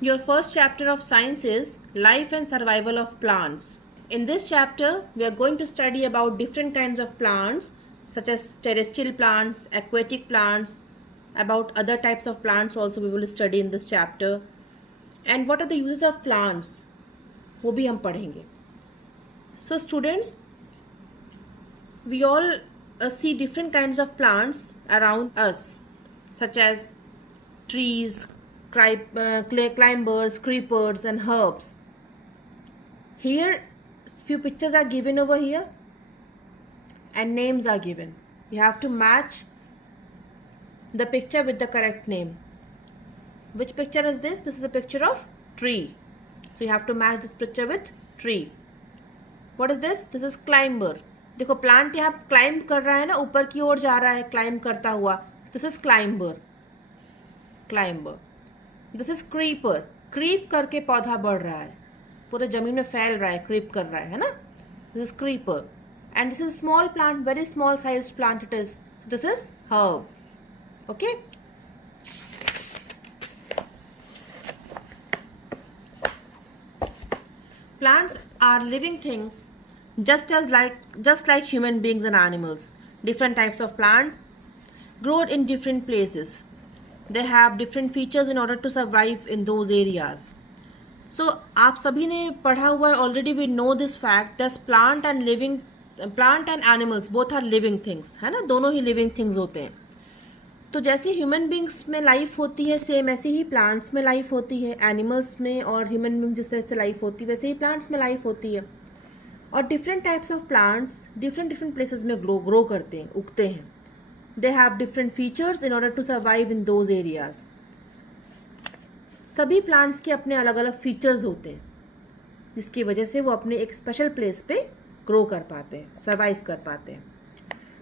Your first chapter of science is Life and Survival of Plants. In this chapter, we are going to study about different kinds of plants such as terrestrial plants, aquatic plants, about other types of plants also we will study in this chapter. And what are the uses of plants? वो भी हम पढ़ेंगे. So students, we all see different kinds of plants around us such as trees, climbers, creepers and herbs. Here few pictures are given over here and names are given. You have to match the picture with the correct name. Which picture is this? This is a picture of tree. So you have to match this picture with tree. What is this? This is climber. देखो plant यहाँ climb कर रहा है ना, ऊपर की ओर जा रहा है क्लाइंब करता हुआ. This is climber. Climber. This is creeper. Creep करके पौधा बढ़ रहा है, पूरे जमीन में फैल रहा है, क्रीप कर रहा है ना. This is creeper. And this is small plant, very small size plant it is. This is herb. Okay. Plants are living things just like human beings and animals. Different types of plant grow in different places. They have different features in order to survive in those areas. So आप सभी ने पढ़ा हुआ है already. We know this fact that plant and animals both are living things, है ना, दोनों ही living things होते हैं. तो जैसे ह्यूमन बींग्स में लाइफ होती है सेम ऐसे ही प्लांट्स में लाइफ होती है. एनिमल्स में और ह्यूमन बींग जिस तरह से लाइफ होती है वैसे ही प्लांट्स में लाइफ होती है. और different types of plants different places में ग्रो करते हैं, उगते हैं. They have different features in order to survive in those areas. सभी प्लांट्स के अपने अलग अलग फीचर्स होते हैं जिसकी वजह से वो अपने एक स्पेशल प्लेस पे ग्रो कर पाते हैं, सर्वाइव कर पाते हैं.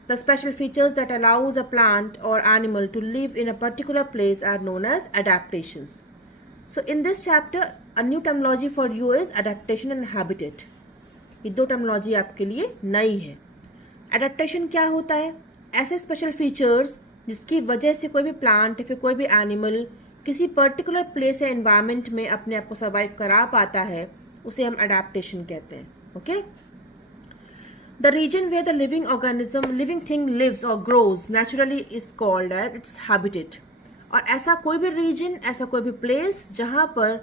The special features that allows a plant or animal to live in a particular place are known as adaptations. So in this chapter, a new terminology for you is adaptation and habitat. ये दो terminology आपके लिए नई है. Adaptation क्या होता है? ऐसे special features जिसकी वजह से कोई भी plant या फिर कोई भी animal किसी particular place या environment में अपने आप को survive करा पाता है, उसे हम adaptation कहते हैं. Okay? The region where the living thing lives or grows naturally is called as its habitat. और ऐसा कोई भी region, ऐसा कोई भी place जहाँ पर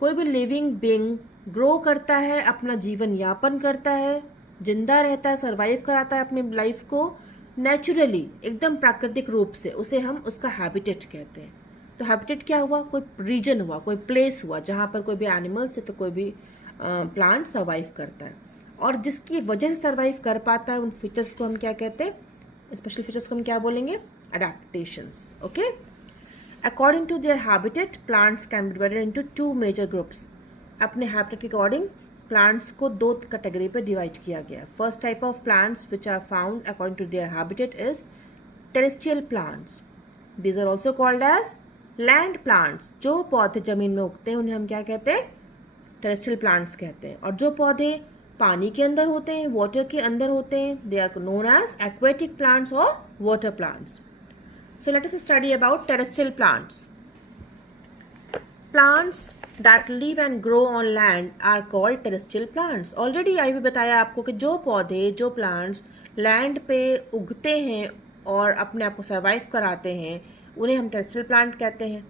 कोई भी living being grow करता है, अपना जीवन यापन करता है, जिंदा रहता है, survive कराता है अपनी life को naturally, एकदम प्राकृतिक रूप से, उसे हम उसका habitat कहते हैं. तो habitat क्या हुआ? कोई region हुआ, कोई place हुआ जहाँ पर कोई भी animals है तो कोई भी plant survive करता है. और जिसकी वजह से सर्वाइव कर पाता है उन फीचर्स को हम क्या कहते हैं? स्पेशल फीचर्स को हम क्या बोलेंगे? Adaptations. Okay. According to their habitat plants can be divided into two major groups. अपने हैबिटेट के अकॉर्डिंग प्लांट्स को दो कैटेगरी पे डिवाइड किया गया. First type of plants which are found according to their habitat is terrestrial plants. These are also called as land plants. जो पौधे जमीन में उगते हैं उन्हें हम क्या कहते हैं? टेरेस्ट्रियल प्लांट्स कहते हैं. और जो पौधे पानी के अंदर होते हैं, वाटर के अंदर होते हैं, they are known as aquatic plants और water plants. So let us study about terrestrial plants. Plants that live and grow on land are called terrestrial plants. Already I भी बताया आपको कि जो पौधे, जो प्लांट्स लैंड पे उगते हैं और अपने आप को सर्वाइव कराते हैं उन्हें हम टेरेस्ट्रियल प्लांट कहते हैं.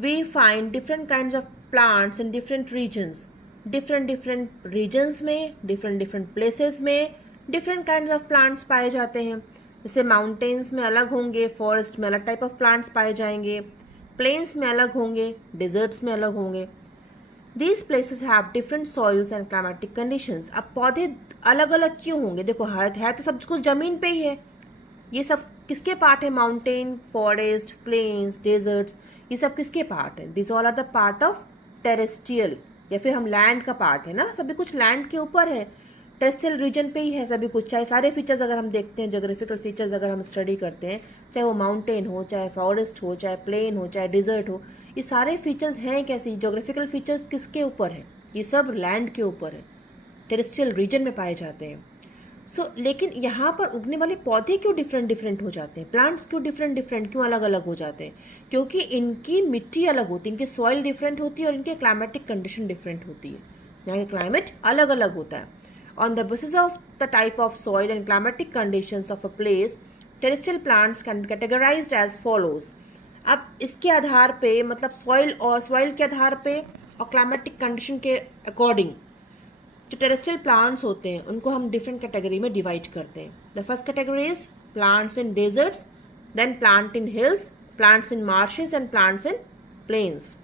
We find different kinds of plants in different regions. Different regions में, डिफरेंट प्लेसेस में डिफरेंट काइंड्स ऑफ प्लांट्स पाए जाते हैं. जैसे माउंटेन्स में अलग होंगे, फॉरेस्ट में अलग टाइप ऑफ प्लांट्स पाए जाएंगे, प्लेन्स में अलग होंगे, डिजर्ट्स में अलग होंगे. These places have different soils and climatic conditions. अब पौधे अलग अलग क्यों होंगे? देखो है तो सब कुछ जमीन पे ही है. ये सब किसके पार्ट है? माउंटेन, फॉरेस्ट, प्लेन्स, डेजर्ट्स, ये सब किसके पार्ट है? This all are the part of terrestrial, या फिर हम लैंड का पार्ट है ना. सभी कुछ लैंड के ऊपर है, टेरेस्ट्रियल रीजन पे ही है सभी कुछ. चाहे सारे फीचर्स अगर हम देखते हैं, जोग्राफिकल फीचर्स अगर हम स्टडी करते हैं, चाहे वो माउंटेन हो, चाहे फॉरेस्ट हो, चाहे प्लेन हो, चाहे डिजर्ट हो, ये सारे फीचर्स हैं कैसे? जोग्राफिकल फीचर्स किसके ऊपर है? ये सब लैंड के ऊपर है, टेरेस्ट्रियल रीजन में पाए जाते हैं. लेकिन यहाँ पर उगने वाले पौधे क्यों डिफरेंट डिफरेंट हो जाते हैं, प्लांट्स क्यों डिफरेंट डिफरेंट क्यों अलग अलग हो जाते हैं? क्योंकि इनकी मिट्टी अलग होती है, इनकी सॉइल डिफरेंट होती है और इनके क्लाइमेटिक कंडीशन डिफरेंट होती है। यहाँ का क्लाइमेट अलग अलग होता है। On the basis of the type of soil and climatic conditions of a place, terrestrial plants can be categorised as follows. अब इसके आधार पे, मतलब सॉइल के आधार पे और क्लाइमेटिक कंडीशन के अकॉर्डिंग जो टेरेस्ट्रियल प्लांट्स होते हैं उनको हम डिफरेंट कैटेगरी में डिवाइड करते हैं। The first category is plants in deserts, then plant in hills, plants in marshes and plants in plains.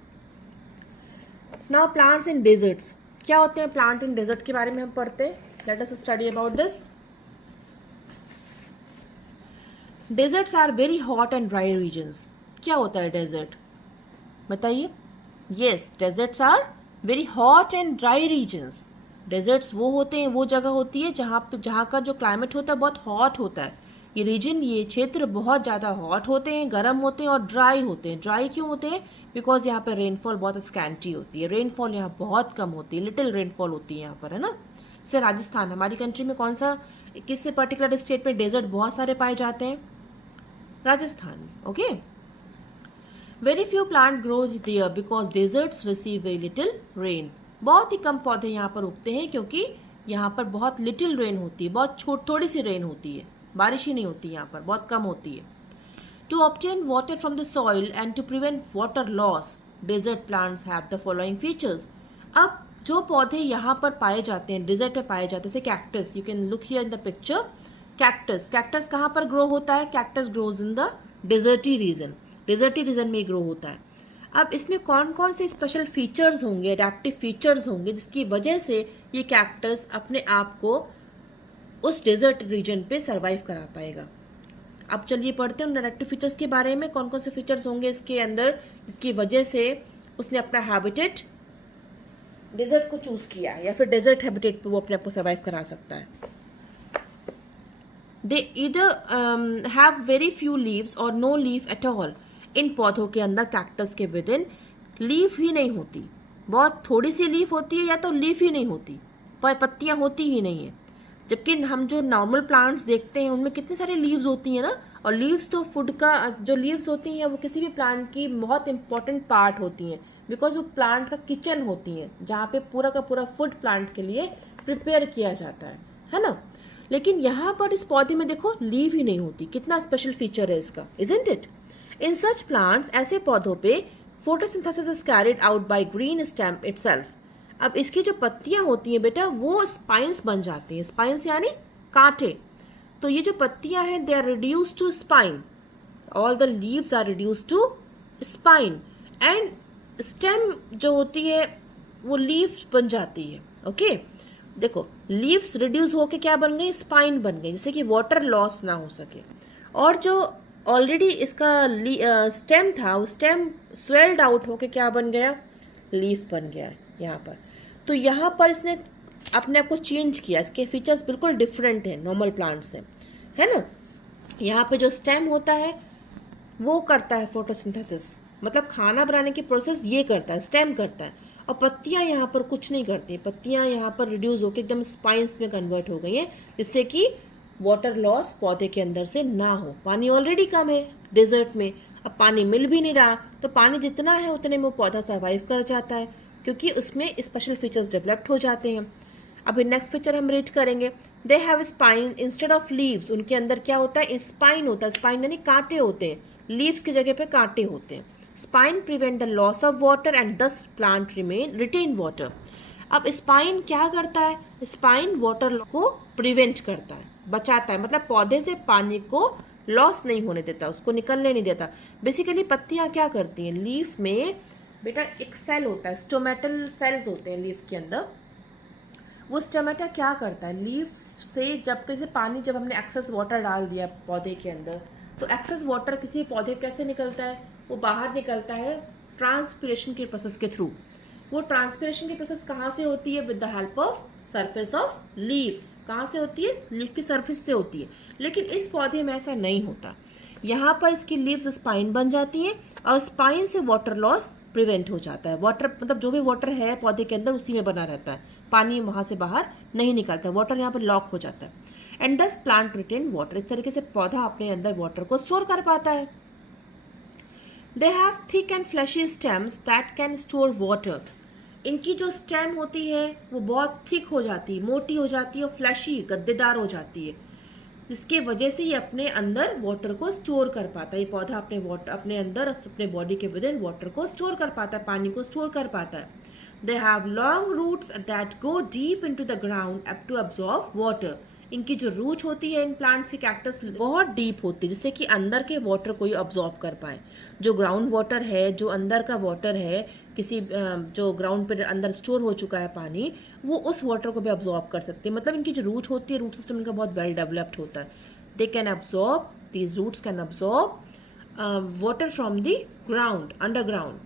Now plants in deserts क्या होते हैं? प्लांट इन डेजर्ट के बारे में हम पढ़ते हैं। Let us study about this. Deserts are very hot and dry regions. क्या होता है डेजर्ट, बताइए? Yes, deserts are very hot and dry regions. Deserts वो होते हैं, वो जगह होती है जहाँ का जो क्लाइमेट होता है बहुत हॉट होता है। ये रीजन, ये क्षेत्र बहुत ज़्यादा हॉट होते हैं, गर्म होते हैं और ड्राई होते हैं। ड्राई क्यों होते हैं? बिकॉज यहाँ पर रेनफॉल बहुत स्कैंटी होती है। रेनफॉल यहाँ बहुत कम होती है, लिटिल रेनफॉल होती है यहाँ पर, है ना। जैसे राजस्थान, हमारी कंट्री में कौन सा, किस पर्टिकुलर स्टेट में डेजर्ट बहुत सारे पाए जाते हैं? राजस्थान में। Okay, very few plant grow there because deserts receive very little rain. बहुत ही कम पौधे यहाँ पर उगते हैं क्योंकि यहाँ पर बहुत लिटिल रेन होती है, बहुत थोड़ी सी रेन होती है, बारिश ही नहीं होती यहाँ पर, बहुत कम होती है। To obtain water from the soil and to prevent water loss, desert plants have the following features. अब जो पौधे यहाँ पर पाए जाते हैं, डेजर्ट में पाए जाते हैं, जैसे cactus, you can look here in the picture. Cactus कहाँ पर ग्रो होता है? Cactus grows in the desert region में ग्रो होता है। अब इसमें कौन कौन से स्पेशल फीचर्स होंगे, एडेप्टिव फीचर्स होंगे, जिसकी वजह से ये कैक्टस अपने आप को उस डेजर्ट रीजन पे सरवाइव करा पाएगा? अब चलिए पढ़ते हैं उन एडेप्टिव फीचर्स के बारे में। कौन कौन से फीचर्स होंगे इसके अंदर जिसकी वजह से उसने अपना हैबिटेट डेजर्ट को चूज किया या फिर डेजर्ट हैबिटेट पे वो अपने आप को सर्वाइव करा सकता है। दे either have very few leaves और नो लीफ एट ऑल। इन पौधों के अंदर, कैक्टस के विद इन, लीफ ही नहीं होती, बहुत थोड़ी सी लीफ होती है या तो लीफ ही नहीं होती, पर पत्तियां होती ही नहीं है। जबकि हम जो नॉर्मल प्लांट्स देखते हैं उनमें कितनी सारी लीव्स होती हैं ना, और लीव्स तो फूड का, जो लीव्स होती हैं वो किसी भी प्लांट की बहुत इंपॉर्टेंट पार्ट होती हैं, बिकॉज वो प्लांट का किचन होती हैं जहाँ पे पूरा का पूरा फूड प्लांट के लिए प्रिपेयर किया जाता है ना। लेकिन यहाँ पर इस पौधे में देखो लीव ही नहीं होती, कितना स्पेशल फीचर है इसका, isn't it? In such plants, ऐसे पौधों पे photosynthesis is carried out by green stem itself. अब इसकी जो पत्तियां होती हैं बेटा वो स्पाइंस बन जाती हैं। स्पाइंस यानी कांटे। तो ये जो पत्तियां हैं they are reduced to spine, all the leaves are reduced to spine, and stem जो होती है वो लीव्स बन जाती है। ओके, देखो लीव्स रिड्यूस होके क्या बन गई? स्पाइन बन गई, जिससे कि वाटर लॉस ना हो सके। और जो ऑलरेडी इसका स्टेम था, वो स्टेम स्वेल्ड आउट होके क्या बन गया? लीफ बन गया यहाँ पर। तो यहाँ पर इसने अपने आप को चेंज किया, इसके फीचर्स बिल्कुल डिफरेंट हैं नॉर्मल प्लांट से, है ना। यहाँ पे जो स्टेम होता है वो करता है फोटोसिंथेसिस, मतलब खाना बनाने की प्रोसेस ये करता है, स्टेम करता है। और पत्तियां यहाँ पर कुछ नहीं करती, पत्तियां यहाँ पर रिड्यूस होकर एकदम स्पाइंस में कन्वर्ट हो गई हैं, जिससे कि वाटर लॉस पौधे के अंदर से ना हो। पानी ऑलरेडी कम है डेजर्ट में, अब पानी मिल भी नहीं रहा, तो पानी जितना है उतने में वो पौधा सर्वाइव कर जाता है, क्योंकि उसमें स्पेशल फीचर्स डेवलप्ड हो जाते हैं। अभी नेक्स्ट फीचर हम रीड करेंगे। They have spine instead of leaves. उनके अंदर क्या होता है? स्पाइन होता है। स्पाइन यानी कांटे होते हैं, लीव्स की जगह पे कांटे होते हैं। Spine prevent the loss of water and दस प्लांट रिटेन वाटर। अब स्पाइन क्या करता है? स्पाइन वाटर को प्रिवेंट करता है, बचाता है, मतलब पौधे से पानी को लॉस नहीं होने देता, उसको निकलने नहीं देता। बेसिकली पत्तियां क्या करती हैं? लीफ में बेटा एक सेल होता है, स्टोमेटल सेल्स होते हैं लीफ के अंदर। वो स्टोमेटा क्या करता है? लीफ से जब कैसे पानी, जब हमने एक्सेस वाटर डाल दिया पौधे के अंदर, तो एक्सेस वाटर किसी पौधे कैसे निकलता है? वो बाहर निकलता है ट्रांसपिरेशन के प्रोसेस के थ्रू। वो ट्रांसपिरेशन की प्रोसेस कहाँ से होती है? With the help of surface of leaf. कहाँ से होती है? लीफ की सरफेस से होती है। लेकिन इस पौधे में ऐसा नहीं होता। यहाँ पर इसकी लीव्स स्पाइन बन जाती हैं और स्पाइन से वाटर लॉस प्रिवेंट हो जाता है। वाटर मतलब जो भी वाटर है पौधे के अंदर उसी में बना रहता है, पानी वहाँ से बाहर नहीं निकलता, वाटर यहाँ पर लॉक हो जाता है। एंड दस प्लांट रिटेन वाटर। इस तरीके से पौधा अपने अंदर वाटर को स्टोर कर पाता है। They have thick and fleshy stems that can store water. इनकी जो स्टेम होती है वो बहुत थिक हो जाती है, मोटी हो जाती है और फ्लैशी गद्देदार हो जाती है, जिसके वजह से ये अपने अंदर वाटर को स्टोर कर पाता है। ये पौधा अपने अंदर अपने बॉडी के विद इन वाटर को स्टोर कर पाता है, पानी को स्टोर कर पाता है। They have long roots that go deep into the ground up to absorb water. इनकी जो रूट होती है इन प्लांट्स की, कैक्टस, बहुत डीप होती है, जिससे कि अंदर के वाटर को ही अब्सॉर्ब कर पाए। जो ग्राउंड वाटर है, जो अंदर का वाटर है, किसी जो ग्राउंड पे अंदर स्टोर हो चुका है पानी, वो उस वाटर को भी अब्सॉर्ब कर सकते हैं। मतलब इनकी जो रूट होती है, रूट सिस्टम इनका बहुत वेल डेवलप्ड होता है। They can absorb, these roots can absorb water from the ground, underground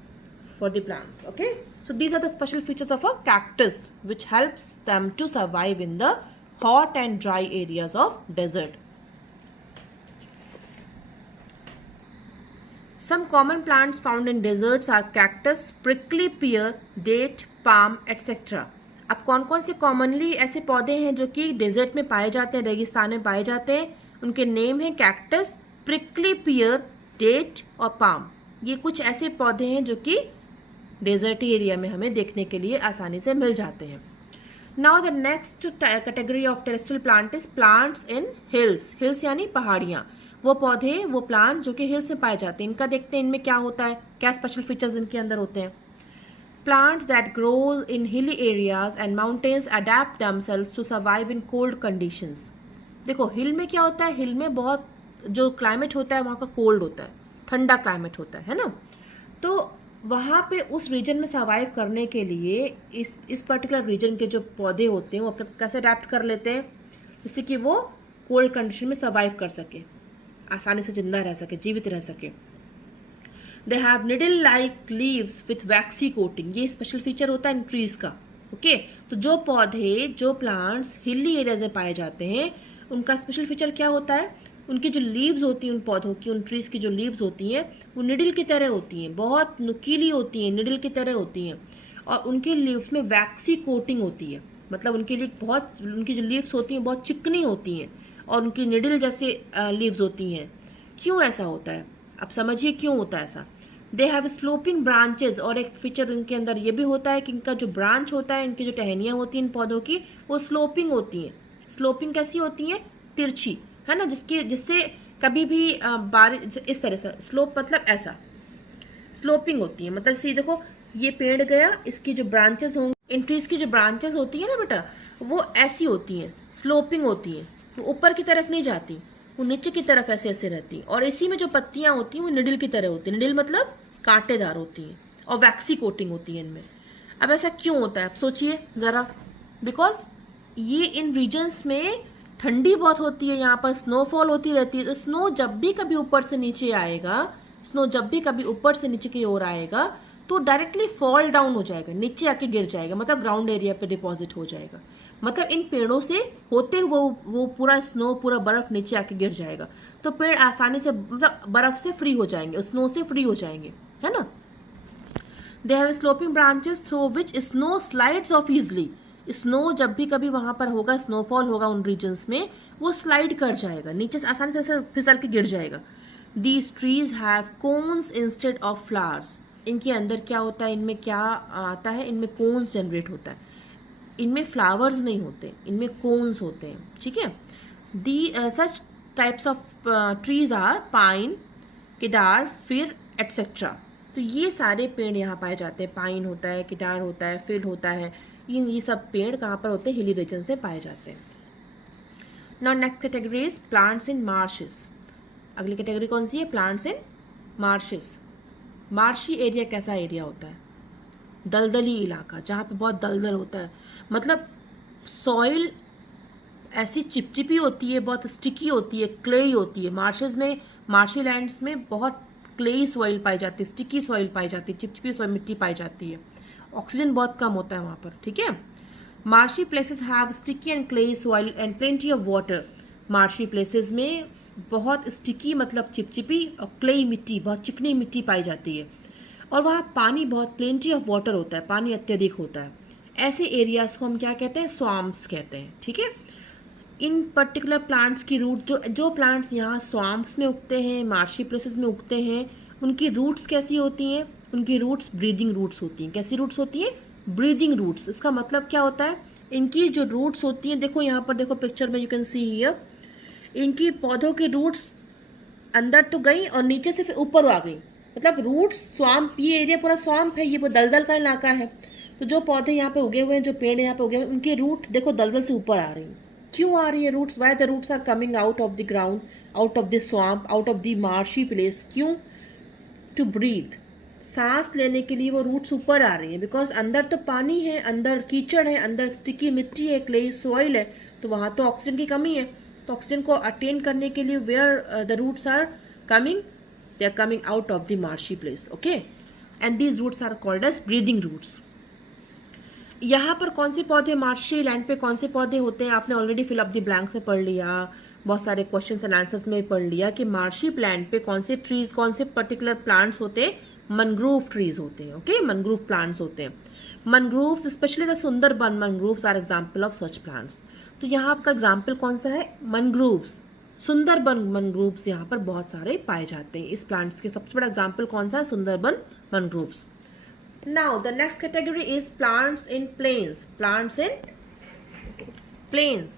for the plants. Okay, so these are the special features of a cactus which helps them to survive in the hot and dry areas of desert. Some common plants found in deserts are cactus, prickly pear, date, palm, etc. अब कौन कौन से commonly ऐसे पौधे हैं जो कि desert में पाए जाते हैं, रेगिस्तान में पाए जाते हैं? उनके नेम है कैक्टस, प्रिकली पियर, डेट और पाम। ये कुछ ऐसे पौधे हैं जो कि डेजर्टी एरिया में हमें देखने के लिए आसानी से मिल जाते हैं। Now the next category of terrestrial plant is plants in hills. Hills यानी पहाड़ियाँ, वो पौधे, वो प्लांट जो कि हिल्स में पाए जाते हैं। इनका देखते हैं इनमें क्या होता है, क्या स्पेशल फीचर्स इनके अंदर होते हैं। Plants that grow in hilly areas and mountains adapt themselves to survive in cold conditions. देखो हिल में क्या होता है, हिल में बहुत जो क्लाइमेट होता है वहाँ का कोल्ड होता है, ठंडा क्लाइमेट होता है ना। तो वहाँ पे उस रीजन में सर्वाइव करने के लिए इस पर्टिकुलर रीजन के जो पौधे होते हैं वो अपने कैसे अडेप्ट कर लेते हैं, जिससे कि वो कोल्ड कंडीशन में सर्वाइव कर सके, आसानी से जिंदा रह सके, जीवित रह सके। They have needle like leaves with vaccine coating. ये स्पेशल फीचर होता है इन ट्रीज का। ओके, तो जो पौधे, जो प्लांट्स हिली एरियाज में पाए जाते हैं, उनका स्पेशल फीचर क्या होता है, उनकी जो लीव्स होती हैं, उन पौधों की, उन ट्रीज की जो लीव्स होती हैं वो निडल की तरह होती हैं, बहुत नुकीली होती हैं, निडल की तरह होती हैं। और उनके लीव्स में वैक्सी कोटिंग होती है, मतलब उनकी जो लीव्स होती हैं बहुत चिकनी होती हैं और उनकी निडल जैसे लीव्स होती हैं। क्यों ऐसा होता है, अब समझिए क्यों होता है ऐसा। दे हैव स्लोपिंग ब्रांचेज, और एक फीचर इनके अंदर ये भी होता है कि इनका जो ब्रांच होता है, इनकी जो टहनियाँ होती हैं इन पौधों की, वो स्लोपिंग होती हैं। स्लोपिंग कैसी होती हैं, तिरछी, है ना, जिससे कभी भी बारिश, इस तरह से स्लोप मतलब ऐसा स्लोपिंग होती है। मतलब सी देखो, ये पेड़ गया, इसकी जो ब्रांचेस होंगी, इन ट्रीज की जो ब्रांचेस होती है ना बेटा, वो ऐसी होती हैं, स्लोपिंग होती हैं, वो ऊपर की तरफ नहीं जाती, वो नीचे की तरफ ऐसे ऐसे रहती। और इसी में जो पत्तियां होती हैं वो निडल की तरह होती है, निडल मतलब कांटेदार होती हैं और वैक्सी कोटिंग होती है इनमें। अब ऐसा क्यों होता है, आप सोचिए जरा। बिकॉज ये इन रीजन्स में ठंडी बहुत होती है, यहाँ पर स्नोफॉल होती रहती है, तो स्नो जब भी कभी ऊपर से नीचे आएगा, स्नो जब भी कभी ऊपर से नीचे की ओर आएगा तो डायरेक्टली फॉल डाउन हो जाएगा, नीचे आके गिर जाएगा, मतलब ग्राउंड एरिया पे डिपॉजिट हो जाएगा। मतलब इन पेड़ों से होते वो पूरा स्नो, पूरा बर्फ नीचे आके गिर जाएगा, तो पेड़ आसानी से मतलब बर्फ से फ्री हो जाएंगे, स्नो से फ्री हो जाएंगे, है ना। They have sloping branches through which snow slides of easily. Snow जब भी कभी वहां पर होगा, स्नोफॉल होगा उन रीजन्स में, वो स्लाइड कर जाएगा, नीचे से आसानी से फिसल के गिर जाएगा। These trees have cones instead of flowers. इनके अंदर क्या होता है, इनमें क्या आता है, इनमें कोन्स जनरेट होता है, इनमें फ्लावर्स नहीं होते, इनमें कोन्स होते हैं, ठीक है। The such types of trees are pine, केदार, फिर एटसेट्रा। तो ये सारे पेड़ यहाँ पाए जाते हैं, पाइन होता है, केदार होता है, फिर होता है, ये सब पेड़ कहाँ पर होते हैं, हिली रीजन से पाए जाते हैं। Now next category is plants in marches. अगली कैटेगरी कौन सी है, plants in marches. Marshy area कैसा एरिया होता है, दलदली इलाका, जहाँ पे बहुत दलदल होता है, मतलब सॉइल ऐसी चिपचिपी होती है, बहुत स्टिकी होती है, क्लेई होती है। मार्शेस में, मार्शी लैंड्स में बहुत क्लेई सॉइल पाई जाती है, स्टिकी सॉइल पाई जाती है, चिपचिपी सॉइल मिट्टी पाई जाती है, ऑक्सीजन बहुत कम होता है वहाँ पर, ठीक है। Marshy places have sticky and clayey soil and plenty of water. Marshy places में बहुत स्टिकी मतलब चिपचिपी और क्लेई मिट्टी, बहुत चिकनी मिट्टी पाई जाती है, और वहाँ पानी बहुत, प्लेंटी ऑफ वाटर होता है, पानी अत्यधिक होता है। ऐसे एरियाज को हम क्या कहते हैं, स्वैम्प्स कहते हैं, ठीक है। इन पर्टिकुलर प्लांट्स की रूट, जो प्लांट्स यहाँ स्वाम्प्स में उगते हैं, मार्शी प्लेसेस में उगते हैं, उनकी रूट्स कैसी होती हैं? उनकी रूट्स ब्रीदिंग रूट्स होती हैं। कैसी रूट्स होती हैं? Breathing roots. इसका मतलब क्या होता है? इनकी जो रूट्स होती हैं, देखो यहाँ पर, देखो पिक्चर में, यू कैन सी हियर, इनकी पौधों की रूट्स अंदर तो गई और नीचे से फिर ऊपर आ गई। मतलब रूट्स, स्वाम्प, ये एरिया पूरा स्वाम्प है, ये वो दलदल का इलाका है। तो जो पौधे यहाँ पे उगे हुए हैं, जो पेड़ यहाँ पे उगे हुए हैं, उनकी रूट देखो दलदल से ऊपर आ रही हैं। क्यों आ रही है roots? Why the roots are coming out of the ground, out of the swamp, out of the marshy place? क्यों? टू ब्रीथ, सांस लेने के लिए वो रूट्स ऊपर आ रही है। बिकॉज अंदर तो पानी है, अंदर कीचड़ है, अंदर स्टिकी मिट्टी है, क्लेई सॉइल है, तो वहाँ तो ऑक्सीजन की कमी है। तो ऑक्सीजन को अटेन करने के लिए where the roots are coming, they are coming out of the marshy place, okay, and these roots are called as breathing roots. यहाँ पर कौन से पौधे, मार्शी लैंड पे कौन से पौधे होते हैं? आपने already fill up the blanks में पढ़ लिया, बहुत सारे क्वेश्चंस एंड आंसर्स में पढ़ लिया कि मार्शी प्लांट पे कौन से ट्रीज, कौन से पर्टिकुलर प्लांट्स होते हैं? मनग्रूव ट्रीज होते हैं, ओके, मनग्रूव प्लांट्स होते हैं। Mangroves, specially the Sundarban mangroves are example of such plants. तो यहाँ आपका एग्जाम्पल कौन सा है? मनग्रूव्स, सुंदरबन मनग्रूव्स यहाँ पर बहुत सारे पाए जाते हैं। इस प्लांट्स के सबसे बड़ा एग्जाम्पल कौन सा है? Sundarban मनग्रूव्स। Now the next category is plants in plains. Plants in plains.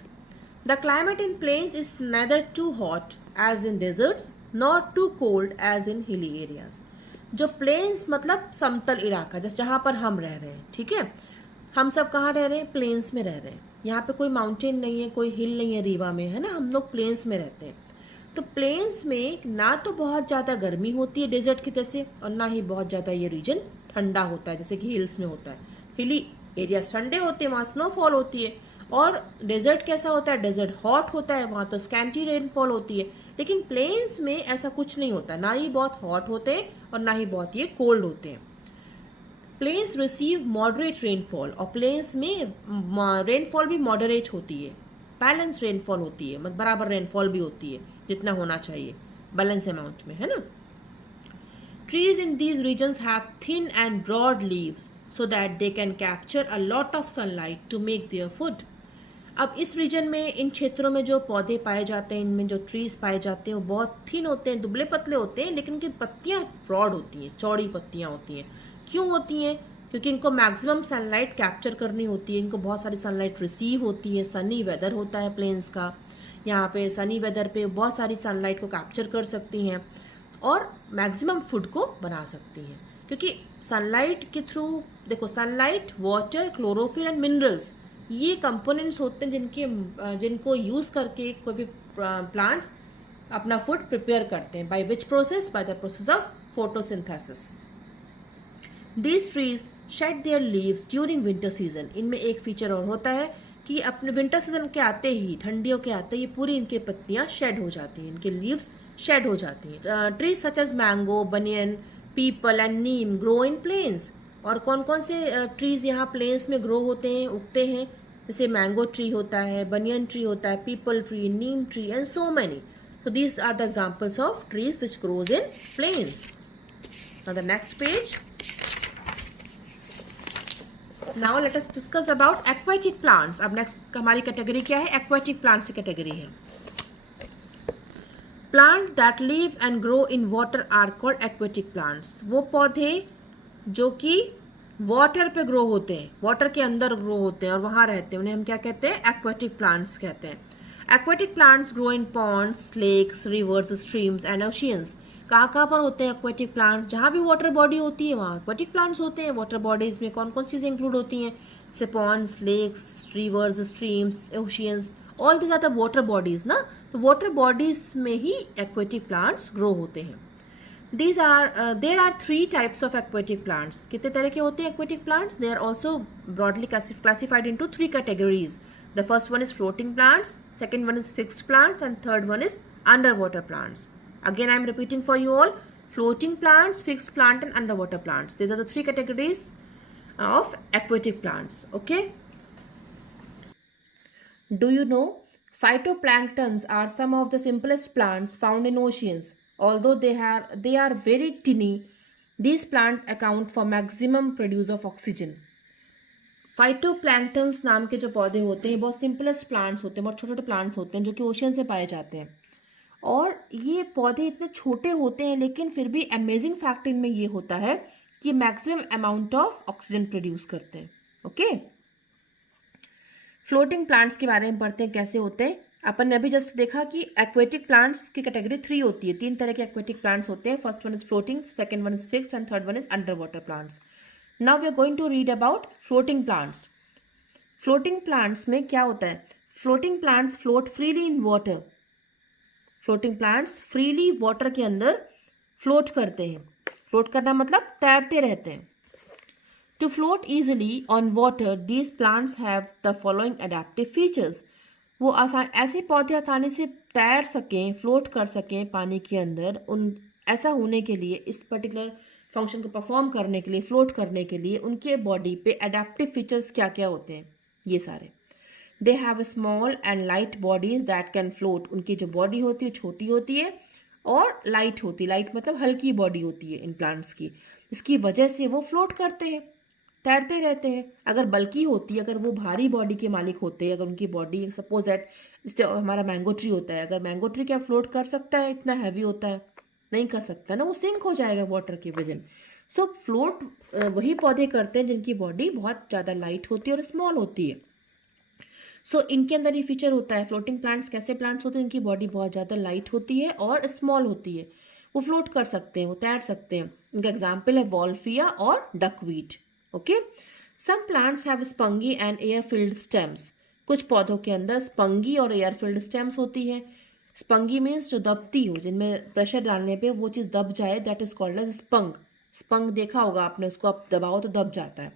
The climate in plains is neither too hot as in deserts nor too cold as in hilly areas. जो planes मतलब समतल इलाका, जैसे जहाँ पर हम रह रहे हैं, ठीक है, हम सब कहाँ रह रहे हैं? प्लेन्स में रह रहे हैं। यहाँ पे कोई माउंटेन नहीं है, कोई हिल नहीं है रीवा में, है ना, हम लोग प्लेन्स में रहते हैं। तो प्लेन्स में ना तो बहुत ज़्यादा गर्मी होती है डेजर्ट की तरह से, और ना ही बहुत ज़्यादा ये रीजन ठंडा होता है जैसे कि हिल्स में होता है। हिली एरियाज ठंडे होते हैं, वहाँ स्नोफॉल होती है। और डेजर्ट कैसा होता है? डेजर्ट हॉट होता है, वहाँ तो स्कैंटी रेनफॉल होती है। लेकिन प्लेन्स में ऐसा कुछ नहीं होता, ना ही बहुत हॉट होते हैं और ना ही बहुत ये कोल्ड होते हैं। प्लेन्स रिसीव मॉडरेट रेनफॉल, और प्लेन्स में रेनफॉल भी मॉडरेट होती है, बैलेंस रेनफॉल होती है, मतलब बराबर रेनफॉल भी होती है जितना होना चाहिए, बैलेंस अमाउंट में, है ना। Trees in these regions have thin and broad leaves so that they can capture a lot of sunlight to make their food. अब इस रीजन में, इन क्षेत्रों में जो पौधे पाए जाते हैं, इनमें जो ट्रीज पाए जाते हैं, वो बहुत थिन होते हैं, दुबले पतले होते हैं, लेकिन उनकी पत्तियां ब्रॉड होती हैं, चौड़ी पत्तियां होती हैं। क्यों होती हैं? क्योंकि इनको मैक्सिमम सनलाइट कैप्चर करनी होती है, इनको बहुत सारी सनलाइट रिसीव होती है। सनी वेदर होता है प्लेन्स का, यहाँ पे सनी वेदर पे बहुत सारी सनलाइट को कैप्चर कर सकती हैं और मैक्सिमम फूड को बना सकती हैं। क्योंकि सनलाइट के थ्रू, देखो, sunlight, water, chlorophyll and minerals, ये कंपोनेंट्स होते हैं जिनको यूज़ करके कोई भी प्लांट्स अपना फूड प्रिपेयर करते हैं। By which process? By the process of photosynthesis. These trees shade there leaves during winter season. इनमें एक फीचर और होता है कि अपने विंटर सीजन के आते ही, ठंडियों के आते ही, पूरी इनकी पत्तियां शेड हो जाती हैं, इनके लीव्स शेड हो जाती हैं। Trees such as mango, banyan, peepal and neem grow in plains. और कौन कौन से ट्रीज यहाँ प्लेन्स में ग्रो होते हैं, उगते हैं? जैसे मैंगो ट्री होता है, बनियन ट्री होता है, people tree, Neem tree and so many. So these are the examples of trees which grows in plains. Now the next page. Now let us discuss about aquatic plants. अब next हमारी category क्या है? Aquatic plants की category है। Plants that live and grow in water are called aquatic plants. वो पौधे जो कि वाटर पे ग्रो होते हैं, वाटर के अंदर ग्रो होते हैं और वहाँ रहते हैं, उन्हें हम क्या कहते हैं? एक्वेटिक प्लांट्स कहते हैं। Aquatic plants grow in ponds, lakes, rivers, streams and oceans. कहाँ पर होते हैं एक्वेटिक प्लांट्स? जहाँ भी वाटर बॉडी होती है वहाँ एक्वेटिक प्लांट्स होते हैं। वाटर बॉडीज में कौन कौन सी चीज़ें इंक्लूड होती हैं? जैसे ponds, lakes, rivers, streams, oceans, all these are the water bodies ना। तो वाटर बॉडीज में ही एक्वेटिक प्लांट्स ग्रो होते हैं। There are three types of aquatic plants. कितने तरह के होते हैं aquatic plants? They are also broadly classified into three categories. The first one is floating plants, second one is fixed plants, and third one is underwater plants. Again, I am repeating for you all: floating plants, fixed plant, and underwater plants. These are the three categories of aquatic plants. Okay. Do you know phytoplanktons are some of the simplest plants found in oceans? Although they are very tiny, these plants account for maximum produce of oxygen. Phytoplanktons नाम के जो पौधे होते हैं बहुत simplest plants होते हैं, बहुत छोटे छोटे प्लांट्स होते हैं जो कि ओशन से पाए जाते हैं। और ये पौधे इतने छोटे होते हैं लेकिन फिर भी अमेजिंग फैक्ट इनमें ये होता है कि maximum amount of oxygen produce करते हैं। ओके, फ्लोटिंग प्लांट्स के बारे में पढ़ते हैं कैसे होते हैं। अपन ने अभी जस्ट देखा कि एक्वेटिक प्लांट्स की कैटेगरी 3 होती है, 3 तरह के एक्वेटिक प्लांट्स होते हैं। First one is floating, second one is fixed and third one is under water plants. Now we are going to read about floating plants. Floating plants में क्या होता है? Floating plants float freely in water. Floating plants freely water के अंदर float करते हैं। Float करना मतलब तैरते रहते हैं। To float easily on water these plants have the following adaptive features. वो ऐसे पौधे आसानी से तैर सकें, फ्लोट कर सकें पानी के अंदर, उन ऐसा होने के लिए, इस पर्टिकुलर फंक्शन को परफॉर्म करने के लिए, फ्लोट करने के लिए उनके बॉडी पे अडेप्टिव फीचर्स क्या क्या होते हैं? ये सारे। They have small and light bodies that can float. उनकी जो बॉडी होती है छोटी होती है और लाइट होती है। लाइट मतलब हल्की बॉडी होती है इन प्लांट्स की, इसकी वजह से वो फ्लोट करते हैं, तैरते रहते हैं। अगर बल्कि होती है, अगर वो भारी बॉडी के मालिक होते हैं, अगर उनकी बॉडी सपोज दैट, जैसे हमारा मैंगो ट्री होता है, अगर मैंगो ट्री क्या फ्लोट कर सकता है? इतना हैवी होता है, नहीं कर सकता ना, वो सिंक हो जाएगा वाटर के विदिन। सो फ्लोट वही पौधे करते हैं जिनकी बॉडी बहुत ज़्यादा लाइट होती है और स्मॉल होती है। सो इनके अंदर ये फीचर होता है। फ्लोटिंग प्लांट्स कैसे प्लांट्स होते हैं? इनकी बॉडी बहुत ज़्यादा लाइट होती है और स्मॉल होती है, वो फ्लोट कर सकते हैं, वो तैर सकते हैं। इनका एग्जाम्पल है वॉल्फिया और duckweed. Okay, some plants have spongy and air filled stems. कुछ पौधों के अंदर स्पंगी और एयर फिल्ड स्टेम्स होती है। स्पंगी मीन्स जो दबती हो, जिनमें प्रेशर डालने पे वो चीज़ दब जाए, दैट इज कॉल्ड एज स्पंग। स्पंग देखा होगा आपने, उसको आप दबाओ तो दब जाता है।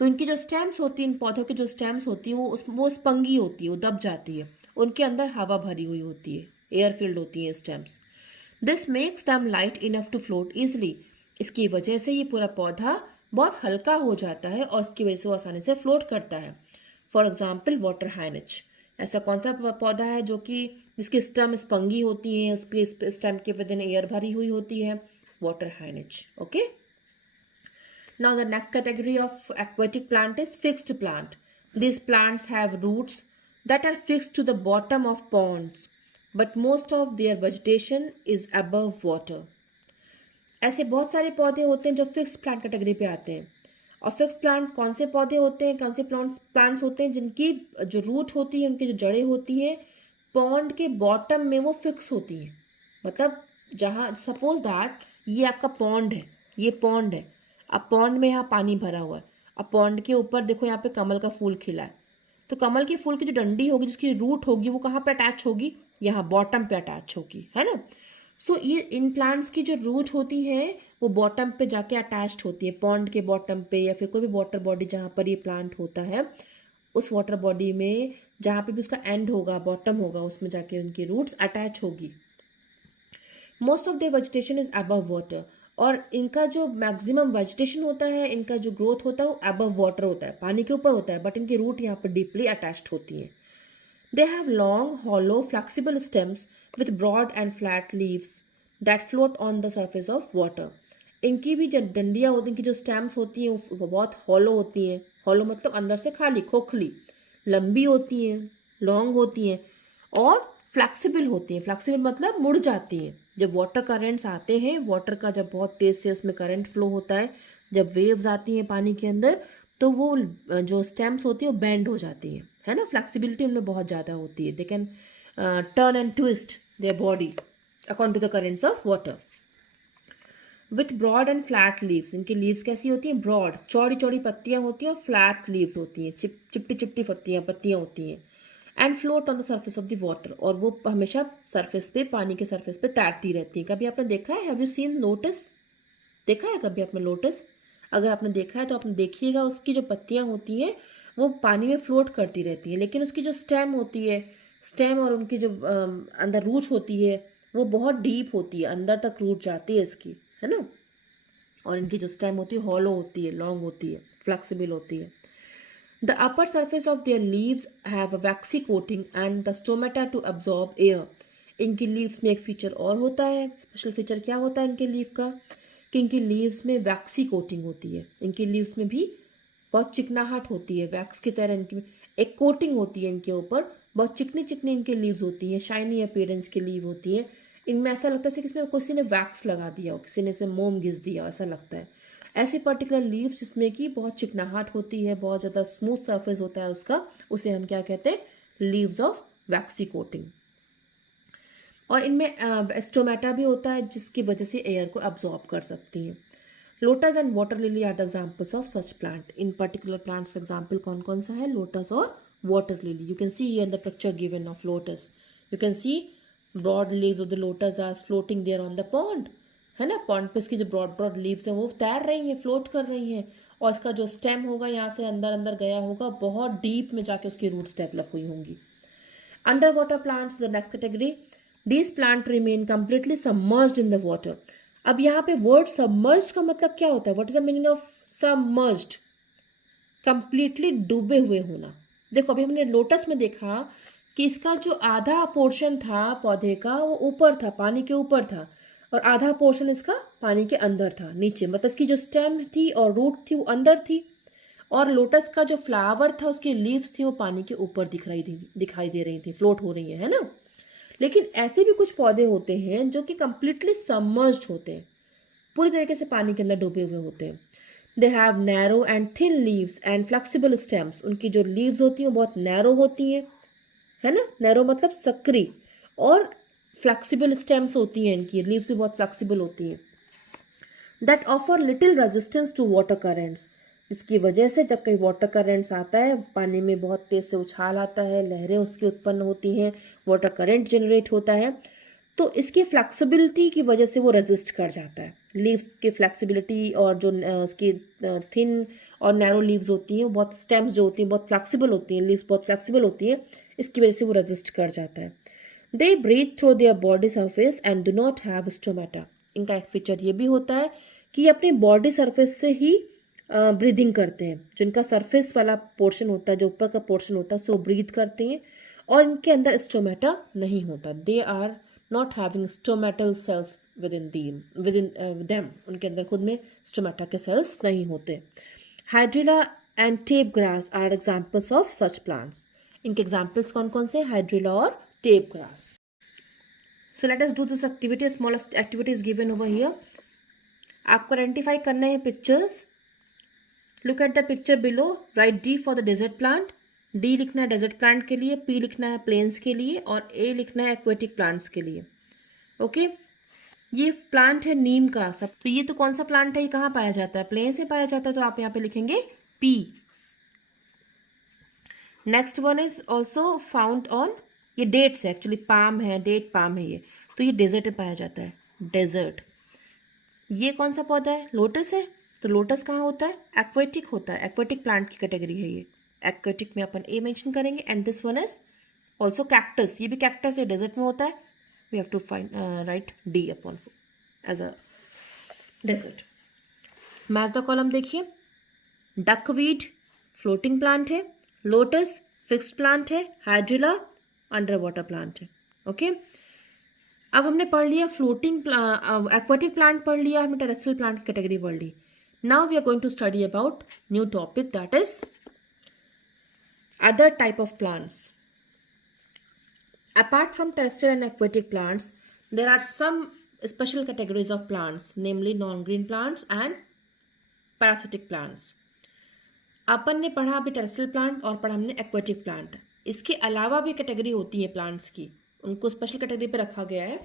तो इनकी जो स्टेम्स होती है, इन पौधों की जो स्टेम्स होती है वो स्पंगी होती है, वो दब जाती है। उनके अंदर हवा भरी हुई होती है, एयर फिल्ड होती है stems. This makes them light enough to float easily. इसकी वजह से ये पूरा पौधा बहुत हल्का हो जाता है और इसकी वजह से वो आसानी से फ्लोट करता है। फॉर एग्जाम्पल वाटर हाइनिच, ऐसा कौन सा पौधा है जो कि जिसकी स्टेम स्पंगी होती है, उसकी स्टेम के विद इन एयर भरी हुई होती है? वाटर हाइनिच। Okay, now the next category of aquatic plant is fixed plant. These plants have roots that are fixed to the bottom of ponds, but most of their vegetation is above water. ऐसे बहुत सारे पौधे होते हैं जो fixed plant category पे आते हैं। और फिक्स्ड प्लांट कौन से पौधे होते हैं, कौन से प्लांट्स होते हैं जिनकी जो रूट होती है, उनकी जो जड़ें होती हैं, पॉन्ड के बॉटम में वो फिक्स होती हैं। मतलब जहाँ सपोज दैट ये आपका पॉन्ड है, ये पॉन्ड है, अब पॉन्ड में यहाँ पानी भरा हुआ है, अब पॉन्ड के ऊपर देखो यहाँ पे कमल का फूल खिला है, तो कमल के फूल की जो डंडी होगी, जिसकी रूट होगी, वो कहाँ पे अटैच होगी? यहाँ बॉटम पे अटैच होगी, है ना। सो ये इन प्लांट्स की जो रूट होती है वो बॉटम पे जाके अटैच्ड होती है, पॉन्ड के बॉटम पे, या फिर कोई भी वाटर बॉडी जहाँ पर ये प्लांट होता है, उस वाटर बॉडी में जहाँ पे भी उसका एंड होगा, बॉटम होगा, उसमें जाके उनकी रूट्स अटैच होगी। Most of the vegetation is above water, और इनका जो मैक्सिमम वेजिटेशन होता है, इनका जो ग्रोथ होता है वो अबव वाटर होता है, पानी के ऊपर होता है, बट इनकी रूट यहाँ पर डीपली अटैच्ड होती है। They have long hollow flexible stems with broad and flat leaves that float on the surface of water. इनकी भी जो डंडियाँ होती हैं, इनकी जो स्टेम्स होती हैं वो बहुत हॉलो होती हैं। हॉलो मतलब अंदर से खाली, खोखली, लंबी होती हैं, लॉन्ग होती हैं और फ्लेक्सिबल होती हैं। फ्लेक्सिबल मतलब मुड़ जाती हैं। जब वाटर करेंट्स आते हैं, वाटर का जब बहुत तेज़ से उसमें करंट फ्लो होता है, जब वेव्स आती हैं पानी के अंदर, तो वो जो स्टेम्स होती हैं वो बेंड हो जाती हैं, है ना। फ्लेक्सिबिलिटी उनमें बहुत ज़्यादा होती है। They can turn and twist their body according to the currents of water. With broad and flat leaves, इनकी लीव्स कैसी होती हैं? ब्रॉड, चौड़ी चौड़ी पत्तियां होती हैं, और फ्लैट लीव्स होती हैं, चिपटी चिपटी पत्तियां होती हैं। And float on the surface of the water, और वो हमेशा सरफेस पे, पानी के सरफेस पे तैरती रहती हैं। कभी आपने देखा है? Have you seen lotus? देखा है कभी आपने लोटस? अगर आपने देखा है तो आपने देखिएगा, उसकी जो पत्तियां होती हैं वो पानी में फ्लोट करती रहती हैं, लेकिन उसकी जो स्टेम होती है, स्टेम और उनकी जो अंदर रूट होती है वो बहुत डीप होती है, अंदर तक रूट जाती है इसकी, है ना। और इनकी जो स्टेम होती है हॉलो होती है, लॉन्ग होती है, फ्लेक्सिबल होती है। The upper surface of their leaves have a waxy coating and the stomata to absorb air. इनकी लीव्स में एक फीचर और होता है। स्पेशल फीचर क्या होता है इनके लीव का? कि इनकी लीव्स में वैक्सी कोटिंग होती है। इनकी लीव्स में भी बहुत चिकनाहट होती है, वैक्स की तरह इनकी एक कोटिंग होती है इनके ऊपर, बहुत चिकनी चिकनी इनके लीव्स होती हैं, शाइनी अपीयरेंस की लीव होती है। इनमें ऐसा लगता है कि इसमें किसी ने वैक्स लगा दिया हो, किसी ने इसे मोम घिस दिया, ऐसा लगता है। ऐसी पर्टिकुलर लीव्स जिसमें कि बहुत चिकनाहट होती है, बहुत ज़्यादा स्मूथ सरफेस होता है उसका, उसे हम क्या कहते हैं, लीव्स ऑफ वैक्सी कोटिंग। और इनमें स्टोमेटा भी होता है जिसकी वजह से एयर को अब्जॉर्ब कर सकती हैं। Lotus and water lily are the examples of such plant. इन पर्टिकुलर प्लांट्स एग्जाम्पल कौन कौन सा है, लोटस और water lily. You can see in the picture given of lotus, you can see broad leaves of the lotus are floating there on the pond, है ना। Pond पे इसकी जो ब्रॉड ब्रॉड लीव्स हैं वो तैर रही हैं, फ्लोट कर रही हैं, और इसका जो स्टेम होगा यहाँ से अंदर अंदर गया होगा, बहुत डीप में जाके उसकी रूट्स डेवलप हुई होंगी। Under water plants the next category, these plant remain completely submerged in the water. अब यहाँ पे वर्ड सबमर्ज्ड का मतलब क्या होता है, what is the meaning of submerged, completely डूबे हुए होना। देखो अभी हमने लोटस में देखा कि इसका जो आधा पोर्शन था पौधे का वो ऊपर था, पानी के ऊपर था, और आधा पोर्शन इसका पानी के अंदर था, नीचे, मतलब इसकी जो स्टेम थी और रूट थी वो अंदर थी, और लोटस का जो फ्लावर था उसकी लीव्स थी वो पानी के ऊपर दिखाई दे रही थी, फ्लोट हो रही है ना। लेकिन ऐसे भी कुछ पौधे होते हैं जो कि कंप्लीटली सबमर्ज्ड होते हैं, पूरी तरीके से पानी के अंदर डूबे हुए होते हैं। They have narrow and thin leaves and flexible stems. उनकी जो लीव्स होती हैं वो बहुत नैरो होती हैं, है ना, नैरो मतलब सकरी, और फ्लेक्सिबल स्टेम्स होती हैं, इनकी लीव्स भी बहुत फ्लेक्सिबल होती हैं। That offer little resistance to water currents, जिसकी वजह से जब कहीं वाटर करेंट्स आता है, पानी में बहुत तेज से उछाल आता है, लहरें उसकी उत्पन्न होती हैं, वाटर करंट जनरेट होता है, तो इसकी फ्लेक्सिबिलिटी की वजह से वो रेजिस्ट कर जाता है। लीव्स की फ्लेक्सिबिलिटी और जो उसकी थिन और नैरो लीव्स होती हैं, बहुत स्टेम्स जो होती हैं बहुत फ्लेक्सिबल होती हैं, लीव्स बहुत फ्लेक्सिबल होती हैं, इसकी वजह से वो रेजिस्ट कर जाता है। They breathe through their body surface and do not have stomata. इनका एक फीचर ये भी होता है कि ये अपने बॉडी सरफेस से ही ब्रीदिंग करते हैं, जो इनका सरफेस वाला पोर्शन होता है, जो ऊपर का पोर्शन होता है, सो ब्रीथ करते हैं, और इनके अंदर स्टोमेटा नहीं होता। They are not having stomatal cells with them, उनके अंदर खुद में स्टोमेटा के सेल्स नहीं होते। Hydrilla and tape grass are examples of such plants. इनके एग्जाम्पल्स कौन कौन से, हाइड्रिला और tape grass. So let us do this activity, small activity is given over here. आपको आइडेंटिफाई करना है pictures. Look at the picture below, write D for the desert plant. D लिखना है डेजर्ट प्लांट के लिए, P लिखना है planes के लिए, और ए लिखना है एक्वेटिक प्लांट्स के लिए। ओके ये प्लांट है नीम का सब, तो ये तो कौन सा प्लांट है, ये कहाँ पाया जाता है, प्लेन्स में पाया जाता है, तो आप यहाँ पे लिखेंगे P. Next one is also found on, ये डेट्स है एक्चुअली, पाम है, डेट पाम है ये, तो ये डेजर्ट में पाया जाता है, डेजर्ट। ये कौन सा पौधा है, लोटस है, तो लोटस कहाँ होता है, एक्वेटिक होता है, एक्वेटिक प्लांट की कैटेगरी है ये, एक्वेटिक में अपन ए मेंशन करेंगे। And this one is also cactus, ये भी कैक्टस है, डेजर्ट में होता है, we have to find write D upon as a desert. Match the column देखिए, डकवीड फ्लोटिंग प्लांट है, लोटस फिक्स्ड प्लांट है, हाइड्रिला अंडर वाटर प्लांट है। ओके अब हमने पढ़ लिया फ्लोटिंग एक्वेटिक प्लांट पढ़ लिया, हमने टेरेस्ट्रियल प्लांट की कैटेगरी पढ़ ली। Now we are going to study about new topic, that is other type of plants. Apart from terrestrial and aquatic plants, there are some special categories of plants, namely non-green plants and parasitic plants. अपन ने पढ़ा अभी terrestrial plant और पढ़ा हमने aquatic plant. इसके अलावा भी category होती है प्लांट्स की, उनको स्पेशल कैटेगरी पे रखा गया है।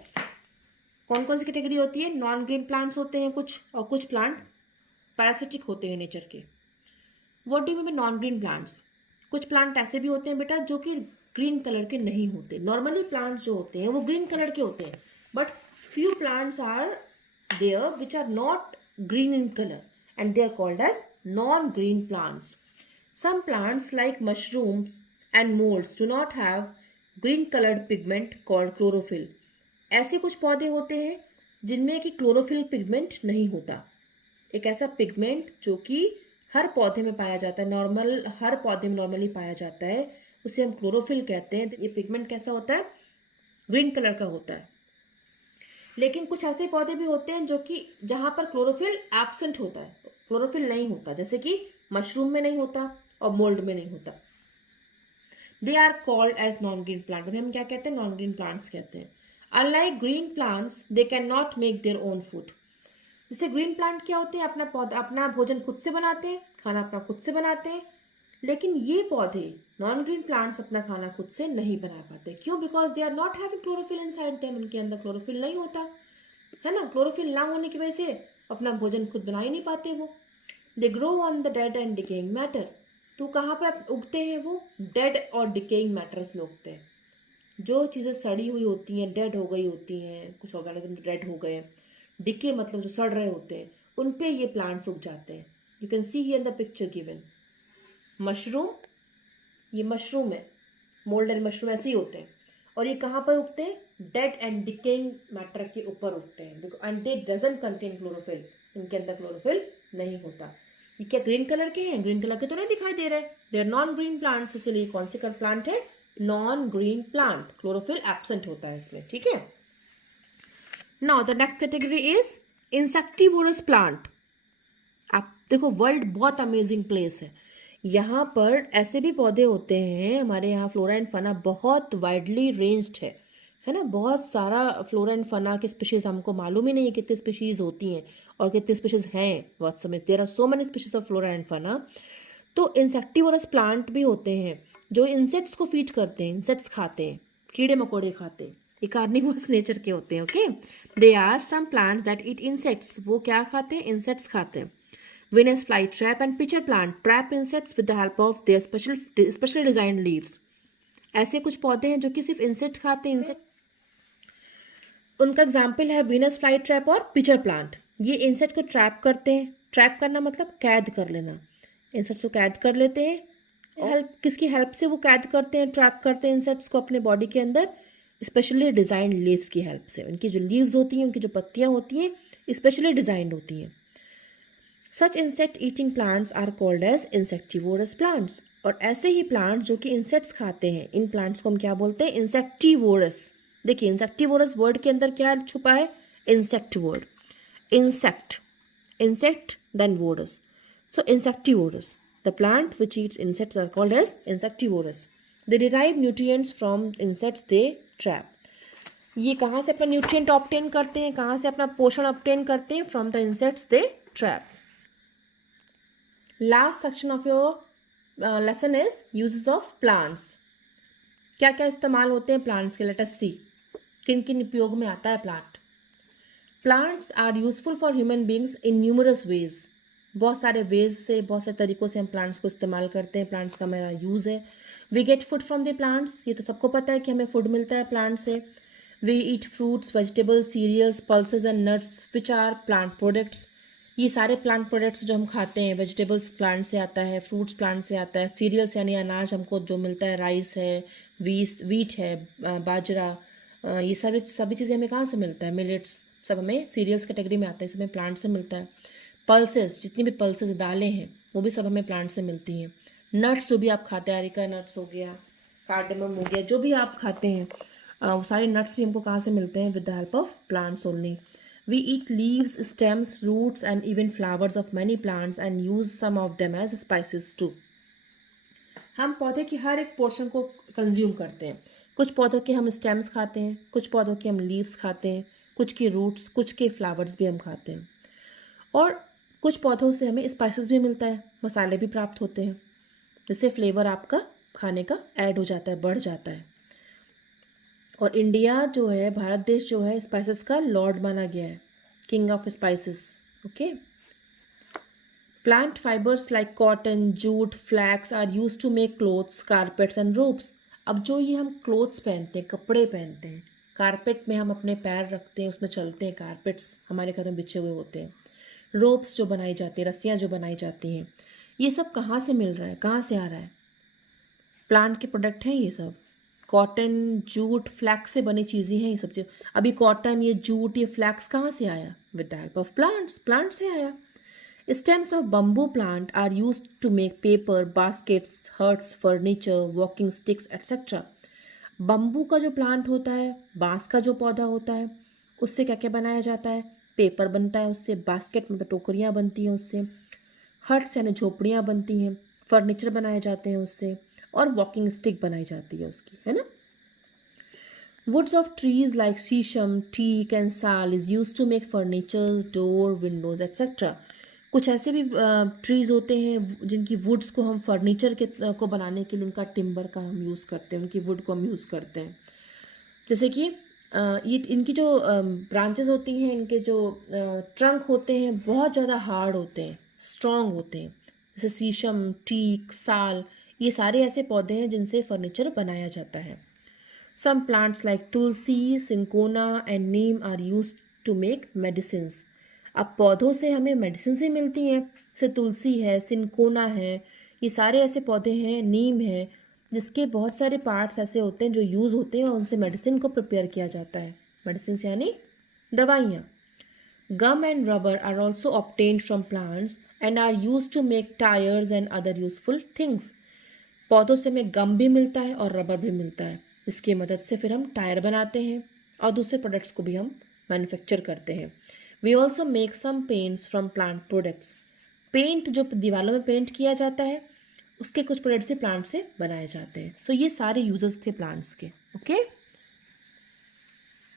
कौन कौन सी कैटेगरी होती है, नॉन ग्रीन प्लांट्स होते हैं कुछ, और कुछ प्लांट पैरासिटिक होते हैं नेचर के। What do you mean non green plants, कुछ प्लांट ऐसे भी होते हैं बेटा जो कि ग्रीन कलर के नहीं होते। नॉर्मली प्लांट्स जो होते हैं वो ग्रीन कलर के होते हैं, but few plants are there which are not green in colour and they are called as non green plants. Some plants like mushrooms and moulds do not have green coloured pigment called chlorophyll. ऐसे कुछ पौधे होते हैं जिनमें कि chlorophyll pigment नहीं होता, एक ऐसा पिगमेंट जो कि हर पौधे में पाया जाता है, हर पौधे में नॉर्मली पाया जाता है, उसे हम क्लोरोफिल कहते हैं। ये पिगमेंट कैसा होता है, ग्रीन कलर का होता है। लेकिन कुछ ऐसे पौधे भी होते हैं जो कि जहाँ पर क्लोरोफिल एब्सेंट होता है, क्लोरोफिल नहीं होता, जैसे कि मशरूम में नहीं होता और मोल्ड में नहीं होता। They are called as non green plant, उन्हें हम क्या कहते हैं? नॉन ग्रीन प्लांट्स कहते हैं। Unlike green plants they can not make their own food. जैसे ग्रीन प्लांट क्या होते हैं? अपना पौधा, अपना भोजन खुद से बनाते हैं, खाना अपना खुद से बनाते हैं। लेकिन ये पौधे नॉन ग्रीन प्लांट्स अपना खाना खुद से नहीं बना पाते। क्यों? Because they are not having chlorophyll inside them, उनके अंदर क्लोरोफिल नहीं होता है ना। क्लोरोफिल ना होने की वजह से अपना भोजन खुद बना ही नहीं पाते वो। They grow on the dead and decaying matter. तो कहाँ पर उगते हैं वो? डेड और डिकेइंग मैटर्स में उगते हैं। जो चीज़ें सड़ी हुई होती हैं, डेड हो गई होती हैं, कुछ ऑर्गेनिज्म डेड हो गए, डिके मतलब जो सड़ रहे होते हैं, उन पे ये प्लांट्स उग जाते हैं। You can see here in the picture given. Mushroom, ये मशरूम है, मोल्डन मशरूम ऐसे ही होते हैं। और ये कहाँ पर उगते हैं? डेड एंड डिकेइंग मैटर के ऊपर उगते हैं। And they doesn't contain chlorophyll, इनके अंदर क्लोरोफिल नहीं होता। ये क्या ग्रीन कलर के हैं? ग्रीन कलर के तो नहीं दिखाई दे रहे, they are non green plants. इसलिए कौन से कलर प्लांट है? Non green plant, chlorophyll absent होता है इसमें, ठीक है। Now the next category is insectivorous plant. आप देखो, वर्ल्ड बहुत अमेजिंग प्लेस है। यहाँ पर ऐसे भी पौधे होते हैं, हमारे यहाँ फ्लोरा एंड फना बहुत वाइडली रेंज्ड है ना। बहुत सारा फ्लोरा एंड फना के स्पीशीज हमको मालूम ही नहीं है कितनी स्पीशीज होती हैं और कितनी स्पीशीज हैं। बहुत समय there are so many species of flora and fauna. तो इंसेक्टिवोरस प्लांट भी होते हैं जो इंसेक्ट्स को फीड करते हैं, इंसेक्ट्स खाते हैं, कीड़े मकोड़े खाते हैं। ये कार्निवोरस नेचर के होते हैं। Okay, they are some plants that eat insects. वो क्या खाते हैं? इंसेक्ट्स खाते हैं। Venus flytrap and pitcher plant trap insects with the help of their specially designed leaves. ऐसे कुछ पौधे हैं जो कि सिर्फ इंसेक्ट खाते हैं। इंसेक्ट उनका एग्जाम्पल है वीनस फ्लाई ट्रैप और पिचर प्लांट। ये इंसेक्ट को ट्रैप करते हैं। ट्रैप करना मतलब कैद कर लेना। इंसेक्ट्स को कैद कर लेते हैं। किसकी हेल्प से वो कैद करते हैं, ट्रैप करते हैं इंसेक्ट्स को अपने बॉडी के अंदर? स्पेशली डिजाइंड लीव्स की हेल्प से। उनकी जो लीव्स होती हैं, उनकी जो पत्तियां होती हैं, स्पेशली डिजाइंड होती हैं। Such insect eating plants are called as insectivorous plants. और ऐसे ही प्लांट्स जो कि इंसेक्ट्स खाते हैं, इन प्लांट्स को हम क्या बोलते हैं? इंसेक्टिवोरस। देखिए, इंसेक्टिवोरस वर्ड के अंदर क्या छुपा है? Insect word. Insect, insect then vorous, so insectivorous. The plant which eats insects are called as insectivorous. They derive nutrients from insects they trap. ये कहाँ से अपना न्यूट्रिएंट ऑब्टेन करते हैं, कहाँ से अपना पोषण ऑब्टेन करते हैं? From the insects they trap. Last section of your lesson is uses of plants. क्या क्या इस्तेमाल होते हैं प्लांट्स के? लेट अस सी किन किन उपयोग में आता है plant. Plants are useful for human beings in numerous ways. बहुत सारे वेज से, बहुत सारे तरीकों से हम प्लांट्स को इस्तेमाल करते हैं। प्लांट्स का मेरा यूज़ है। We get food from the plants, ये तो सबको पता है कि हमें फूड मिलता है प्लांट से। We eat fruits, vegetables, cereals, pulses and nuts which are plant products. ये सारे प्लांट प्रोडक्ट्स जो हम खाते हैं, वेजिटेबल्स प्लांट से आता है, फ्रूट्स प्लांट से आता है, सीरियल्स यानी अनाज हमको जो मिलता है, राइस है, वीट है, बाजरा, ये सभी चीज़ें हमें कहाँ से मिलता है? मिलेट्स, सब हमें सीरियल्स कैटेगरी में आता है, इसमें प्लांट से मिलता है। पल्सेस, जितनी भी पल्सेस दालें हैं वो भी सब हमें प्लांट से मिलती हैं। नट्स जो भी आप खाते हैं, अरिका नट्स हो गया, कार्डेमम हो गया, जो भी आप खाते हैं वो सारे नट्स भी हमको कहाँ से मिलते हैं? With the help of plants only. We eat leaves, stems, roots and even flowers of many plants and use some of them as spices too. हम पौधे की हर एक पोर्शन को कंज्यूम करते हैं। कुछ पौधों के हम स्टेम्स खाते हैं, कुछ पौधों के हम लीव्स खाते हैं, कुछ के रूट्स, कुछ के फ्लावर्स भी हम खाते हैं। और कुछ पौधों से हमें स्पाइसेस भी मिलता है, मसाले भी प्राप्त होते हैं, जिससे फ्लेवर आपका खाने का ऐड हो जाता है, बढ़ जाता है। और इंडिया जो है, भारत देश जो है, स्पाइसेस का लॉर्ड माना गया है, king of spices. Okay, plant fibres like cotton, jute, flax are use to make clothes, carpets and robes. अब जो ये हम क्लोथ्स पहनते हैं, कपड़े पहनते हैं, कारपेट में हम अपने पैर रखते हैं, उसमें चलते हैं, कारपेट्स हमारे घर में बिछे हुए होते हैं, रोप्स जो बनाई जाती है, रस्सियाँ जो बनाई जाती हैं, ये सब कहाँ से मिल रहा है, कहाँ से आ रहा है? प्लांट के प्रोडक्ट हैं ये सब। कॉटन, जूट, फ्लैक्स से बनी चीज़ें हैं ये सब चीज़। अभी कॉटन, ये जूट, ये फ्लैक्स कहाँ से आया? With the help of plants, plant से आया। Stems of bamboo plant are use to make paper, baskets, huts, furniture, walking sticks etcetera. Bamboo का जो प्लांट होता है, बांस का जो पौधा होता है, उससे क्या क्या बनाया जाता है? पेपर बनता है उससे, बास्केट मतलब टोकरियाँ बनती हैं उससे, हट्स यानी झोपड़ियाँ बनती हैं, फर्नीचर बनाए जाते हैं उससे, और वॉकिंग स्टिक बनाई जाती है उसकी, है ना। Woods of trees like shisham, teak and sal is used to make furniture, door, windows, etc. कुछ ऐसे भी ट्रीज होते हैं जिनकी वुड्स को हम फर्नीचर के को बनाने के लिए उनका टिम्बर का हम यूज़ करते हैं, उनकी वुड को हम यूज़ करते हैं। जैसे कि ये इनकी जो ब्रांचेस होती हैं, इनके जो ट्रंक होते हैं बहुत ज़्यादा हार्ड होते हैं, स्ट्रॉन्ग होते हैं। जैसे शीशम, टीक, साल, ये सारे ऐसे पौधे हैं जिनसे फर्नीचर बनाया जाता है। Some plants like tulsi, cinchona and neem are used to make medicines. अब पौधों से हमें मेडिसिन ही मिलती हैं, जैसे तुलसी है, सिंकोना है, ये सारे ऐसे पौधे हैं, नीम है, जिसके बहुत सारे पार्ट्स ऐसे होते हैं जो यूज़ होते हैं और उनसे मेडिसिन को प्रिपेयर किया जाता है। मेडिसिन यानी दवाइयाँ। Gum and rubber are also obtained from plants and are used to make tires and other useful things. पौधों से हमें गम भी मिलता है और रबर भी मिलता है, इसकी मदद से फिर हम टायर बनाते हैं और दूसरे प्रोडक्ट्स को भी हम मैन्युफैक्चर करते हैं। We also make some paints from plant products. Paint जो दीवारों में पेंट किया जाता है उसके कुछ प्रोडक्ट्स भी प्लांट से बनाए जाते हैं। सो ये सारे यूजेस थे प्लांट्स के। ओके